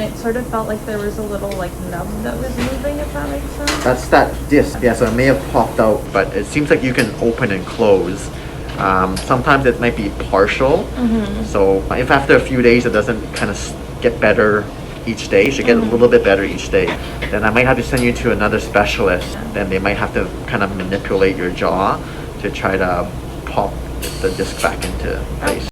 It sort of felt like there was a little like nub that was moving, if that makes sense. That's that disc. Yeah, so it may have popped out, but it seems like you can open and close. Sometimes it might be partial. So if after a few days it doesn't kind of get better each day, it should get a little bit better each day, then I might have to send you to another specialist. Then they might have to kind of manipulate your jaw to try to pop the disc back into place.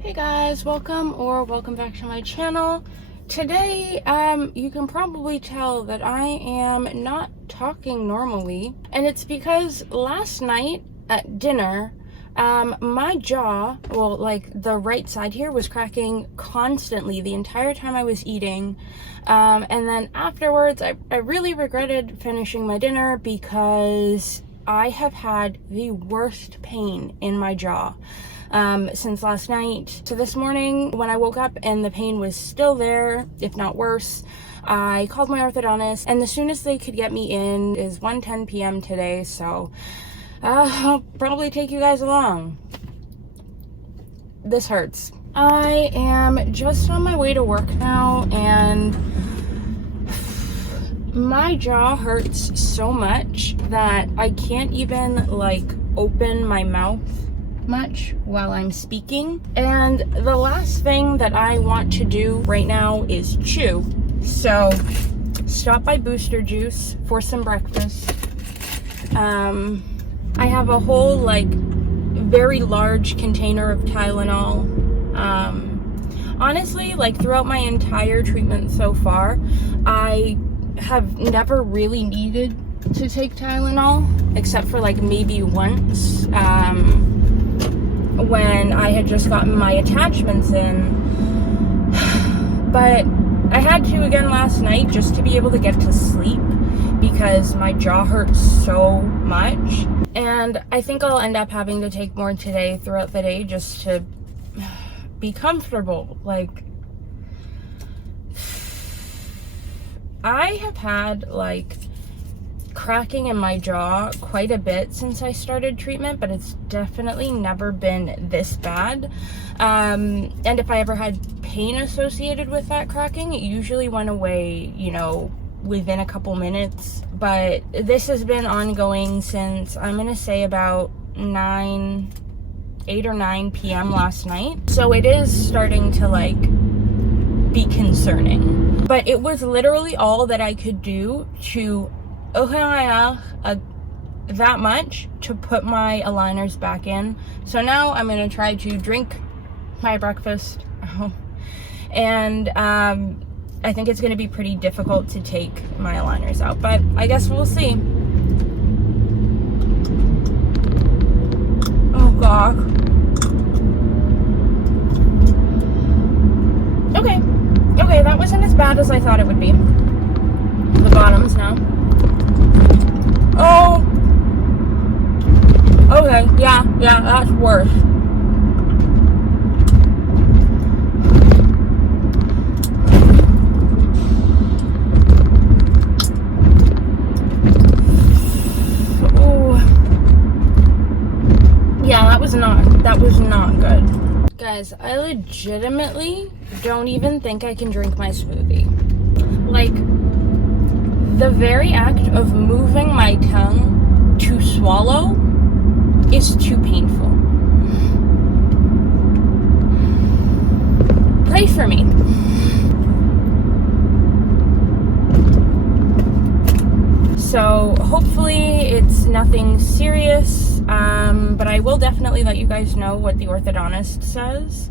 Hey guys, welcome back to my channel. Today, you can probably tell that I am not talking normally, and it's because last night at dinner, my jaw, well, like the right side here, was cracking constantly the entire time I was eating. And then afterwards, I really regretted finishing my dinner because I have had the worst pain in my jaw since last night. So this morning when I woke up and the pain was still there, if not worse, I called my orthodontist, and the soonest they could get me in is 1:10 p.m. today, so I'll probably take you guys along. This hurts. I am just on my way to work now, and my jaw hurts so much that I can't even like open my mouth much while I'm speaking. And the last thing that I want to do right now is chew. So stop by Booster Juice for some breakfast. I have a whole like very large container of Tylenol. Honestly, like throughout my entire treatment so far, I have never really needed to take Tylenol, except for like maybe once, when I had just gotten my attachments in. But I had to again last night just to be able to get to sleep because my jaw hurts so much. And I think I'll end up having to take more today throughout the day just to be comfortable. Like, I have had like cracking in my jaw quite a bit since I started treatment, but it's definitely never been this bad. And if I ever had pain associated with that cracking, it usually went away, you know, within a couple minutes. But this has been ongoing since, I'm gonna say, about 8 or 9 p.m. last night. So it is starting to like be concerning. But it was literally all that I could do to that much to put my aligners back in. So now I'm gonna try to drink my breakfast. And I think it's gonna be pretty difficult to take my aligners out, but I guess we'll see. Oh God. Okay, that wasn't as bad as I thought it would be. The bottoms now. Oh. Okay, yeah, that's worse. Oh. Yeah, that was not good. Guys, I legitimately don't even think I can drink my smoothie. Like, the very act of moving my tongue to swallow is too painful. Pray for me. So hopefully it's nothing serious, but I will definitely let you guys know what the orthodontist says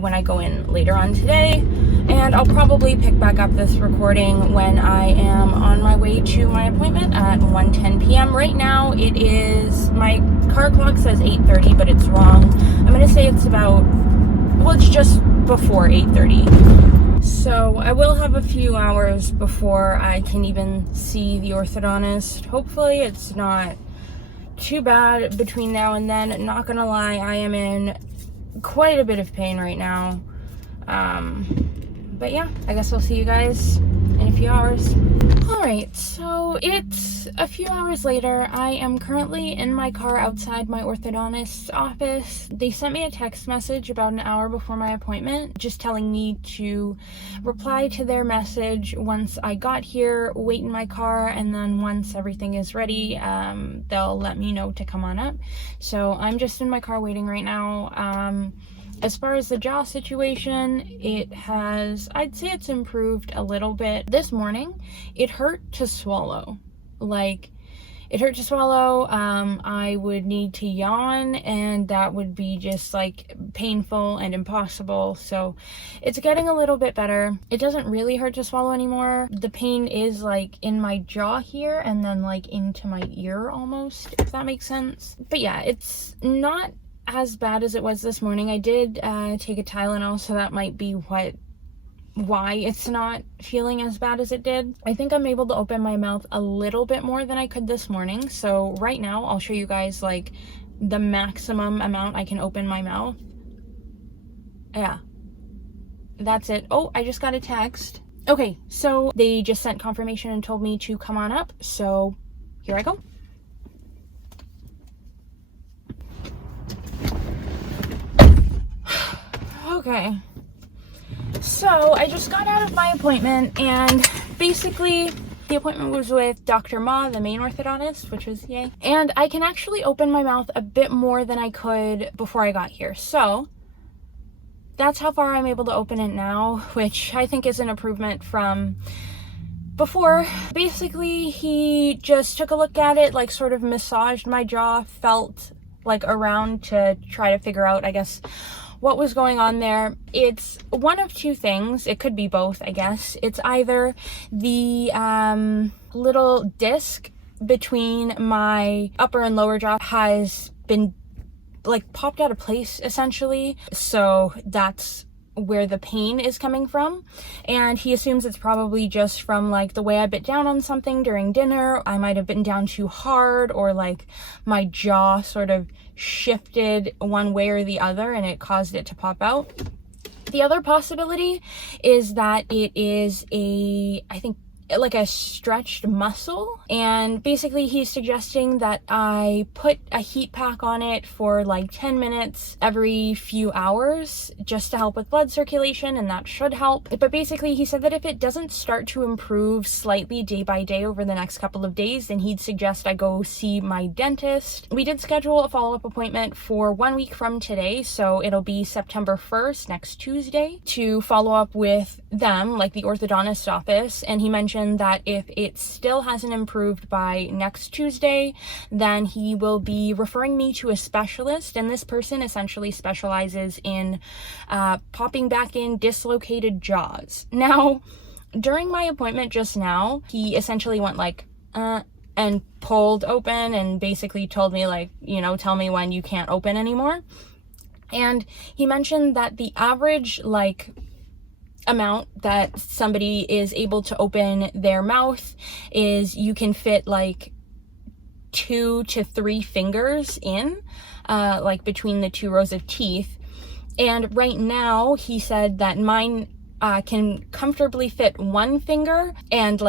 when I go in later on today. And I'll probably pick back up this recording when I am on my way to my appointment at 1:10 p.m. Right now it is, my car clock says 8:30, but it's wrong. I'm gonna say it's about, well, it's just before 8:30. So I will have a few hours before I can even see the orthodontist. Hopefully it's not too bad between now and then. Not gonna lie, I am in quite a bit of pain right now. But yeah, I guess I'll see you guys in a few hours. Alright, so it's a few hours later. I am currently in my car outside my orthodontist's office. They sent me a text message about an hour before my appointment, just telling me to reply to their message once I got here, wait in my car, and then once everything is ready, they'll let me know to come on up. So I'm just in my car waiting right now. As far as the jaw situation, I'd say it's improved a little bit. This morning, it hurt to swallow. It hurt to swallow. I would need to yawn, and that would be just painful and impossible. So it's getting a little bit better. It doesn't really hurt to swallow anymore. The pain is in my jaw here and then into my ear almost, if that makes sense. But yeah, it's not as bad as it was this morning. I did take a Tylenol, so that might be why it's not feeling as bad as it did. I think I'm able to open my mouth a little bit more than I could this morning. So right now I'll show you guys the maximum amount I can open my mouth. Yeah, that's it. Oh, I just got a text. Okay, so they just sent confirmation and told me to come on up, so here I go. Okay, so I just got out of my appointment, and basically the appointment was with Dr. Ma, the main orthodontist, which was yay. And I can actually open my mouth a bit more than I could before I got here. So that's how far I'm able to open it now, which I think is an improvement from before. Basically, he just took a look at it, sort of massaged my jaw, felt around to try to figure out, I guess, what was going on there. It's one of two things. It could be both, I guess. It's either the little disc between my upper and lower jaw has been popped out of place, essentially. So that's where the pain is coming from, and he assumes it's probably just from the way I bit down on something during dinner. I might have bitten down too hard, or my jaw sort of shifted one way or the other and it caused it to pop out. The other possibility is that it is I think a stretched muscle, and basically he's suggesting that I put a heat pack on it for 10 minutes every few hours just to help with blood circulation, and that should help. But basically he said that if it doesn't start to improve slightly day by day over the next couple of days, then he'd suggest I go see my dentist. We did schedule a follow-up appointment for 1 week from today, so it'll be September 1st, next Tuesday, to follow up with them, the orthodontist office. And he mentioned that if it still hasn't improved by next Tuesday, then he will be referring me to a specialist, and this person essentially specializes in popping back in dislocated jaws. Now, during my appointment just now, he essentially went and pulled open and basically told me tell me when you can't open anymore. And he mentioned that the average amount that somebody is able to open their mouth is you can fit 2 to 3 fingers in between the 2 rows of teeth. And right now he said that mine can comfortably fit 1 finger, and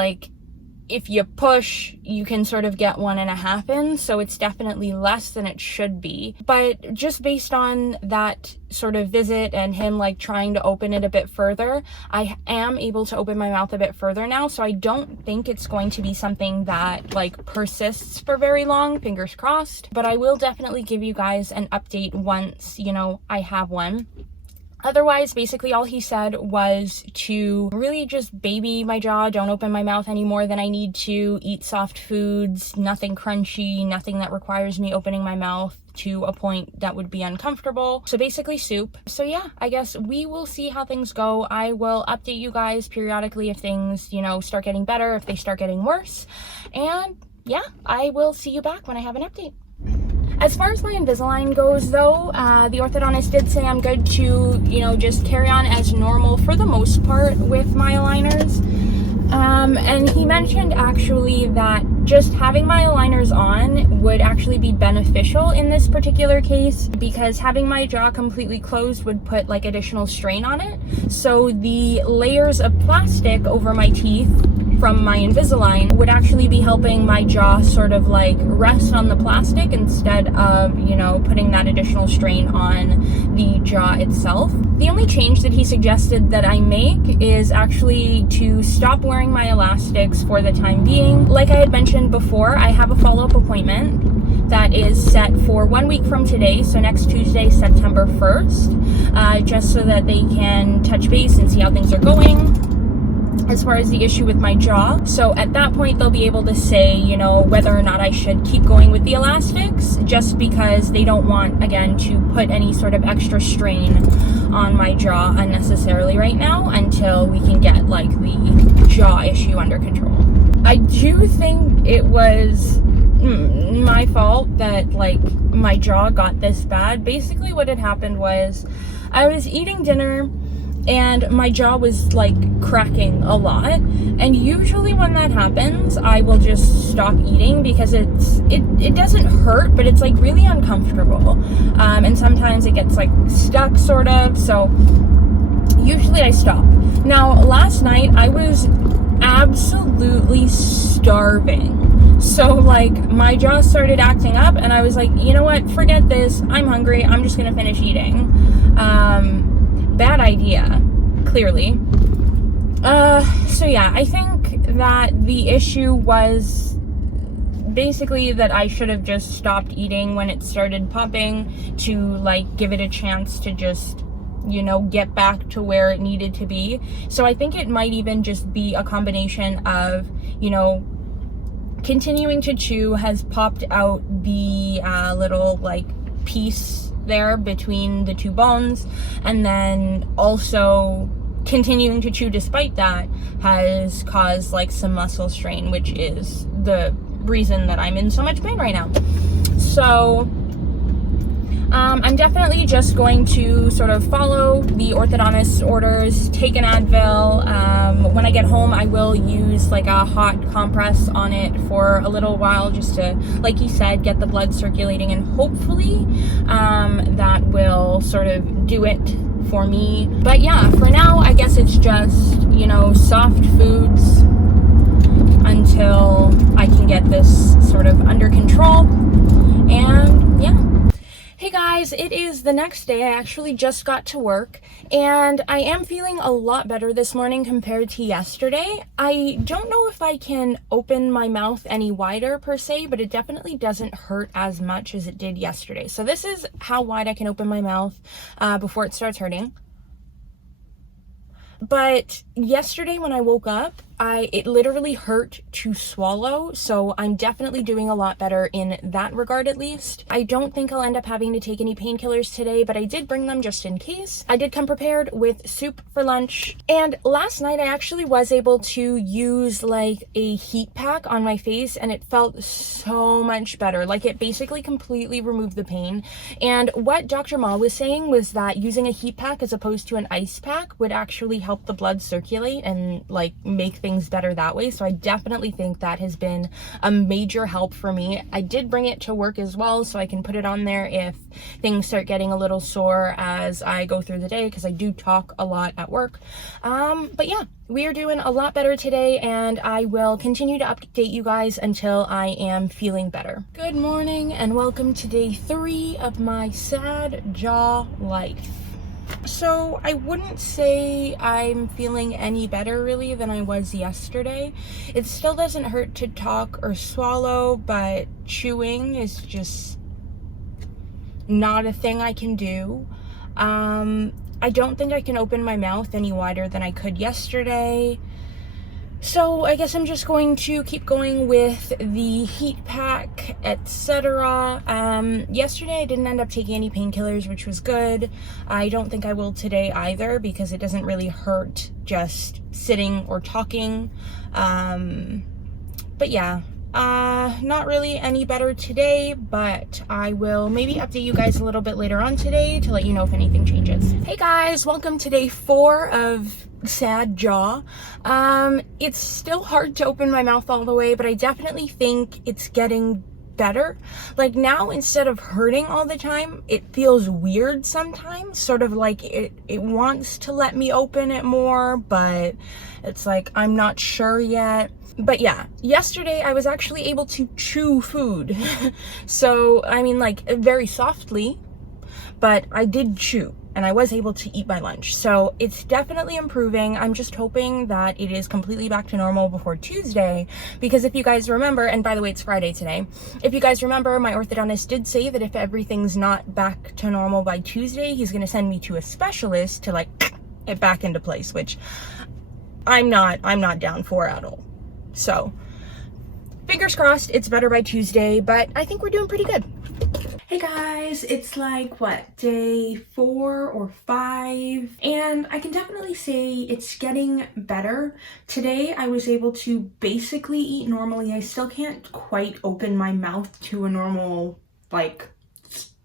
if you push, you can sort of get 1.5 in, so it's definitely less than it should be. But just based on that sort of visit and him trying to open it a bit further, I am able to open my mouth a bit further now, so I don't think it's going to be something that persists for very long, fingers crossed. But I will definitely give you guys an update once, I have one. Otherwise, basically all he said was to really just baby my jaw, don't open my mouth any more than I need to, eat soft foods, nothing crunchy, nothing that requires me opening my mouth to a point that would be uncomfortable. So basically soup. So yeah, I guess we will see how things go. I will update you guys periodically if things, start getting better, if they start getting worse. And yeah, I will see you back when I have an update. As far as my Invisalign goes, though, the orthodontist did say I'm good to, just carry on as normal for the most part with my aligners. And he mentioned actually that just having my aligners on would actually be beneficial in this particular case, because having my jaw completely closed would put like additional strain on it. So the layers of plastic over my teeth from my Invisalign would actually be helping my jaw sort of like rest on the plastic instead of, you know, putting that additional strain on the jaw itself. The only change that he suggested that I make is actually to stop wearing my elastics for the time being. Like I had mentioned before, I have a follow-up appointment that is set for 1 week from today, so next Tuesday, September 1st, just so that they can touch base and see how things are going as far as the issue with my jaw. So at that point, they'll be able to say, you know, whether or not I should keep going with the elastics, just because they don't want, again, to put any sort of extra strain on my jaw unnecessarily right now until we can get like the jaw issue under control. I do think it was my fault that like my jaw got this bad. Basically what had happened was I was eating dinner and my jaw was like cracking a lot, and usually when that happens I will just stop eating because it doesn't hurt, but it's like really uncomfortable, and sometimes it gets like stuck sort of, so usually I stop. Now last night I was absolutely starving, so like my jaw started acting up and I was like, you know what, forget this, I'm hungry, I'm just gonna finish eating. Bad idea, clearly. So yeah, I think that the issue was basically that I should have just stopped eating when it started popping to like give it a chance to just, you know, get back to where it needed to be. So I think it might even just be a combination of, you know, continuing to chew has popped out the little like piece there between the two bones, and then also continuing to chew despite that has caused like some muscle strain, which is the reason that I'm in so much pain right now. So I'm definitely just going to sort of follow the orthodontist's orders, take an Advil. When I get home, I will use like a hot compress on it for a little while just to, like he said, get the blood circulating, and hopefully that will sort of do it for me. But yeah, for now, I guess it's just, you know, soft foods until I can get this sort of under control. And yeah. Hey guys, it is the next day. I actually just got to work and I am feeling a lot better this morning compared to yesterday. I don't know if I can open my mouth any wider per se, but it definitely doesn't hurt as much as it did yesterday. So this is how wide I can open my mouth before it starts hurting. But yesterday when I woke up, it literally hurt to swallow, so I'm definitely doing a lot better in that regard at least. I don't think I'll end up having to take any painkillers today, but I did bring them just in case. I did come prepared with soup for lunch, and last night I actually was able to use like a heat pack on my face, and it felt so much better. Like it basically completely removed the pain. And what Dr. Ma was saying was that using a heat pack as opposed to an ice pack would actually help the blood circulate and like make things better that way. So I definitely think that has been a major help for me. I did bring it to work as well, so I can put it on there if things start getting a little sore as I go through the day, because I do talk a lot at work. But yeah, we are doing a lot better today, and I will continue to update you guys until I am feeling better. Good morning and welcome to day 3 of my sad jaw life. So I wouldn't say I'm feeling any better really than I was yesterday. It still doesn't hurt to talk or swallow, but chewing is just not a thing I can do. I don't think I can open my mouth any wider than I could yesterday. So I guess I'm just going to keep going with the heat pack, etc. Yesterday I didn't end up taking any painkillers, which was good. I don't think I will today either, because it doesn't really hurt just sitting or talking. But yeah, Not really any better today, but I will maybe update you guys a little bit later on today to let you know if anything changes. Hey guys, welcome to day 4 of sad jaw. It's still hard to open my mouth all the way, but I definitely think it's getting better. Like now, instead of hurting all the time, it feels weird sometimes, sort of like it wants to let me open it more, but it's like I'm not sure yet. But yeah, yesterday I was actually able to chew food. So I mean, like, very softly, but I did chew and I was able to eat my lunch. So it's definitely improving. I'm just hoping that it is completely back to normal before Tuesday, because if you guys remember, and by the way, it's Friday today, if you guys remember, my orthodontist did say that if everything's not back to normal by Tuesday, he's gonna send me to a specialist to like it back into place, which I'm not down for at all. So fingers crossed it's better by Tuesday, but I think we're doing pretty good. Hey guys, it's like, what, day 4 or 5, and I can definitely say it's getting better. Today I was able to basically eat normally. I still can't quite open my mouth to a normal, like,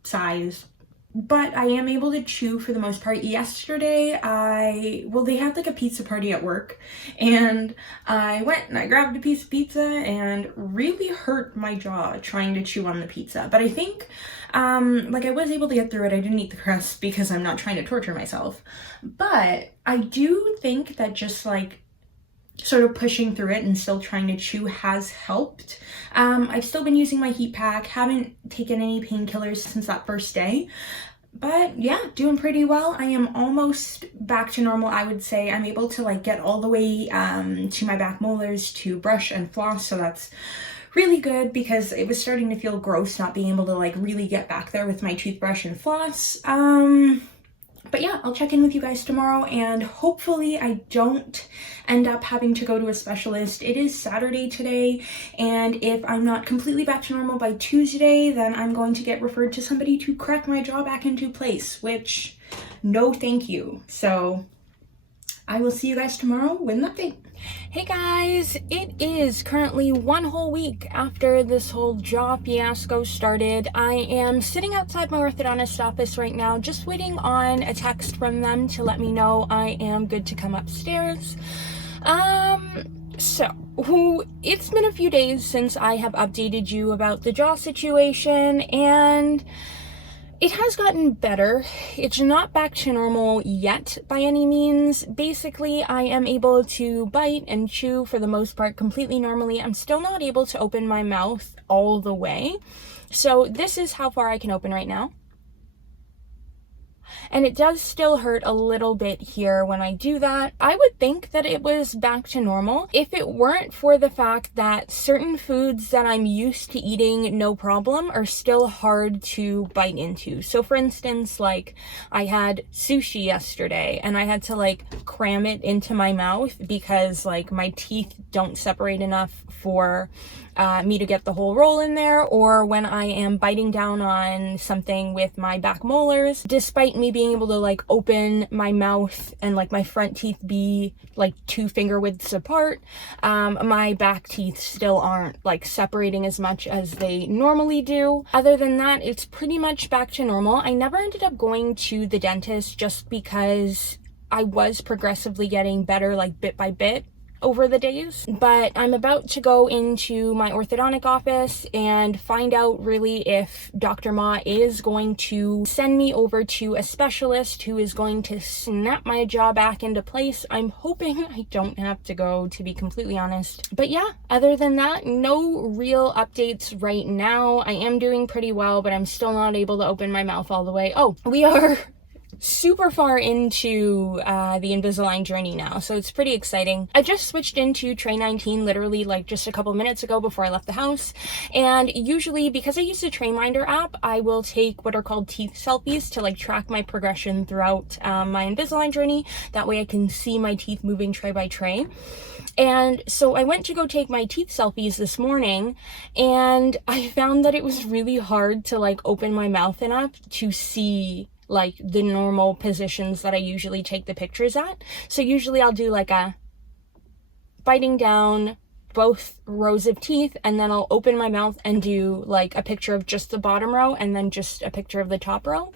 size, but I am able to chew for the most part. Yesterday, they had like a pizza party at work, and I went and I grabbed a piece of pizza and really hurt my jaw trying to chew on the pizza. But I think, like, I was able to get through it. I didn't eat the crust because I'm not trying to torture myself. But I do think that just like sort of pushing through it and still trying to chew has helped. I've still been using my heat pack, haven't taken any painkillers since that first day, but yeah, doing pretty well. I am almost back to normal, I would say. I'm able to like get all the way to my back molars to brush and floss, so that's really good because it was starting to feel gross not being able to like really get back there with my toothbrush and floss. But yeah, I'll check in with you guys tomorrow, and hopefully I don't end up having to go to a specialist. It is Saturday today, and if I'm not completely back to normal by Tuesday, then I'm going to get referred to somebody to crack my jaw back into place, which, no thank you. So I will see you guys tomorrow with an update. Hey guys, it is currently 1 whole week after this whole jaw fiasco started. I am sitting outside my orthodontist office right now, just waiting on a text from them to let me know I am good to come upstairs. So it's been a few days since I have updated you about the jaw situation, and it has gotten better. It's not back to normal yet by any means. Basically, I am able to bite and chew for the most part completely normally. I'm still not able to open my mouth all the way. So this is how far I can open right now. And it does still hurt a little bit here when I do that. I would think that it was back to normal if it weren't for the fact that certain foods that I'm used to eating no problem are still hard to bite into. So for instance, like I had sushi yesterday and I had to like cram it into my mouth because like my teeth don't separate enough for me to get the whole roll in there, or when I am biting down on something with my back molars, despite me being able to like open my mouth and like my front teeth be like 2 finger widths apart, my back teeth still aren't like separating as much as they normally do. Other than that, it's pretty much back to normal. I never ended up going to the dentist just because I was progressively getting better like bit by bit over the days, but I'm about to go into my orthodontic office and find out really if Dr. Ma is going to send me over to a specialist who is going to snap my jaw back into place. I'm hoping I don't have to go, to be completely honest. But yeah, other than that, no real updates right now. I am doing pretty well, but I'm still not able to open my mouth all the way. Oh, we are super far into the Invisalign journey now, so it's pretty exciting. I just switched into tray 19 literally like just a couple minutes ago before I left the house, and usually because I use the Tray Minder app, I will take what are called teeth selfies to like track my progression throughout my Invisalign journey. That way I can see my teeth moving tray by tray. And so I went to go take my teeth selfies this morning, and I found that it was really hard to like open my mouth enough to see like the normal positions that I usually take the pictures at. So usually I'll do like a biting down, both rows of teeth, and then I'll open my mouth and do like a picture of just the bottom row and then just a picture of the top row.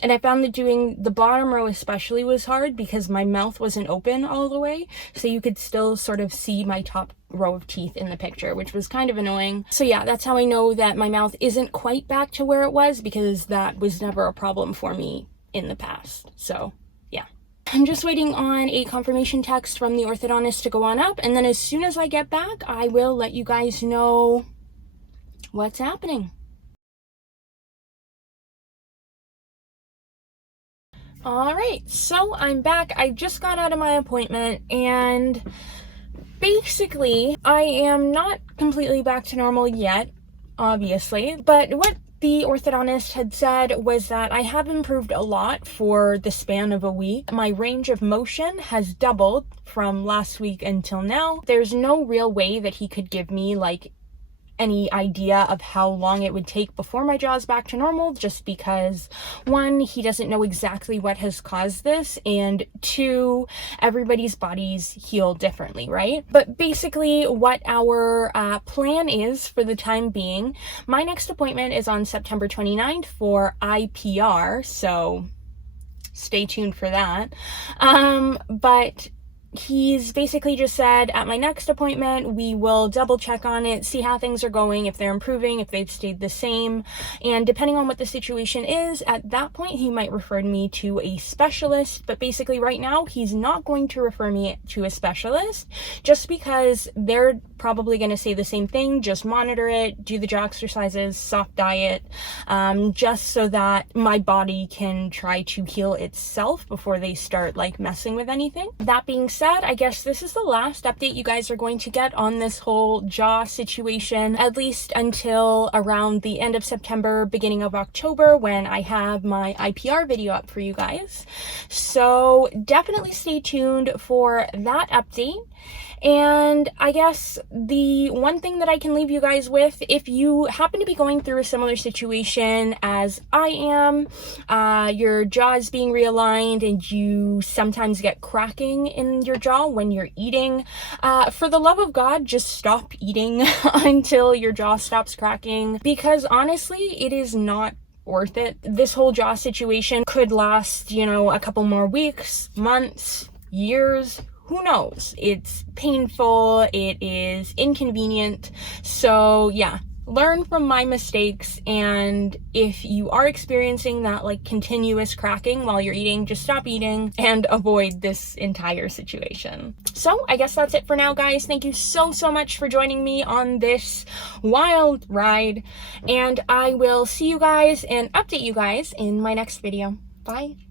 And I found that doing the bottom row especially was hard because my mouth wasn't open all the way, so you could still sort of see my top row of teeth in the picture, which was kind of annoying. So yeah, that's how I know that my mouth isn't quite back to where it was, because that was never a problem for me in the past. So yeah, I'm just waiting on a confirmation text from the orthodontist to go on up, and then as soon as I get back, I will let you guys know what's happening. Alright, so I'm back. I just got out of my appointment, and basically, I am not completely back to normal yet, obviously, but what the orthodontist had said was that I have improved a lot for the span of a week. My range of motion has doubled from last week until now. There's no real way that he could give me like any idea of how long it would take before my jaw is back to normal, just because one, he doesn't know exactly what has caused this, and two, everybody's bodies heal differently, right? But basically what our plan is for the time being, my next appointment is on September 29th for IPR, so stay tuned for that. But he's basically just said at my next appointment, we will double check on it, see how things are going, if they're improving, if they've stayed the same. And depending on what the situation is, at that point, he might refer me to a specialist. But basically right now, he's not going to refer me to a specialist just because they're probably going to say the same thing. Just monitor it, do the jaw exercises, soft diet, just so that my body can try to heal itself before they start like messing with anything. That being said, I guess this is the last update you guys are going to get on this whole jaw situation, at least until around the end of September, beginning of October, when I have my IPR video up for you guys. So definitely stay tuned for that update. And I guess the one thing that I can leave you guys with, if you happen to be going through a similar situation as I am, your jaw is being realigned and you sometimes get cracking in your jaw when you're eating, for the love of God, just stop eating until your jaw stops cracking, because honestly, it is not worth it. This whole jaw situation could last, you know, a couple more weeks, months, years. Who knows? It's painful, it is inconvenient. So yeah, learn from my mistakes, and if you are experiencing that like continuous cracking while you're eating, just stop eating and avoid this entire situation. So I guess that's it for now, guys. Thank you so much for joining me on this wild ride, and I will see you guys and update you guys in my next video. Bye.